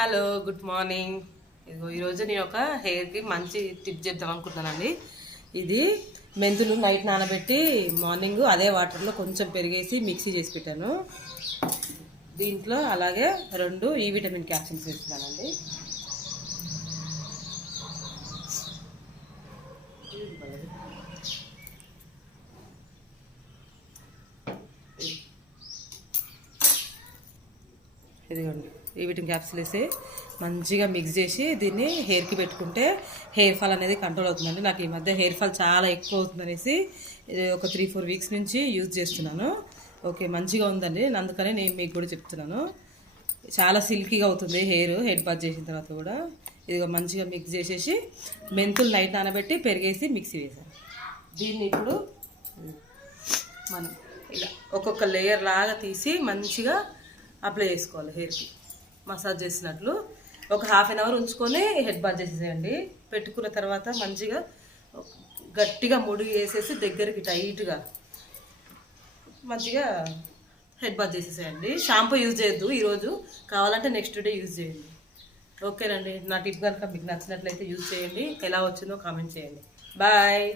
Hello good morning. ఇదిగో ఈరోజు నేను ఒక హెయిర్కి మంచి టిప్ చెప్దాం అనుకుంటున్నానండి. ఇది మెంతులు నైట్ నానబెట్టి మార్నింగ్ అదే వాటర్లో కొంచెం పెరిగేసి మిక్సీ చేసి పెట్టాను. దీంట్లో అలాగే 2 ఈ విటమిన్ క్యాప్సిల్స్ వేస్తున్నానండి. ఇదిగోండి ఈ విటమిన్ క్యాప్సిల్ వేసి మంచిగా మిక్స్ చేసి దీన్ని హెయిర్కి పెట్టుకుంటే హెయిర్ ఫాల్ అనేది కంట్రోల్ అవుతుందండి. నాకు ఈ మధ్య హెయిర్ ఫాల్ చాలా ఎక్కువ అవుతుంది అనేసి ఒక 3-4 వీక్స్ నుంచి యూజ్ చేస్తున్నాను. ఓకే, మంచిగా ఉందండి. అందుకనే నేను మీకు కూడా చెప్తున్నాను. చాలా సిల్కీగా అవుతుంది హెయిర్ బాత్ చేసిన తర్వాత కూడా. ఇదిగో మంచిగా మిక్స్ చేసేసి మెంతులు నైట్ నానబెట్టి పెరిగేసి మిక్సీ వేసాను. దీన్ని ఇప్పుడు మనం ఇలా ఒక్కొక్క లేయర్ లాగా తీసి మంచిగా అప్లై చేసుకోవాలి. హెయిర్కి మసాజ్ చేసినట్లు ఒక హాఫ్ అన్ అవర్ ఉంచుకొని హెడ్ బాత్ చేసేసేయండి. పెట్టుకున్న తర్వాత మంచిగా గట్టిగా ముడి వేసేసి దగ్గరికి టైట్గా మంచిగా హెడ్ బాత్ చేసేసేయండి. షాంపూ యూజ్ చేయొద్దు ఈరోజు, కావాలంటే నెక్స్ట్ డే యూజ్ చేయండి. ఓకేనండి, నా టిప్ కనుక మీకు నచ్చినట్లయితే యూజ్ చేయండి. ఎలా వచ్చిందో కామెంట్ చేయండి. బాయ్.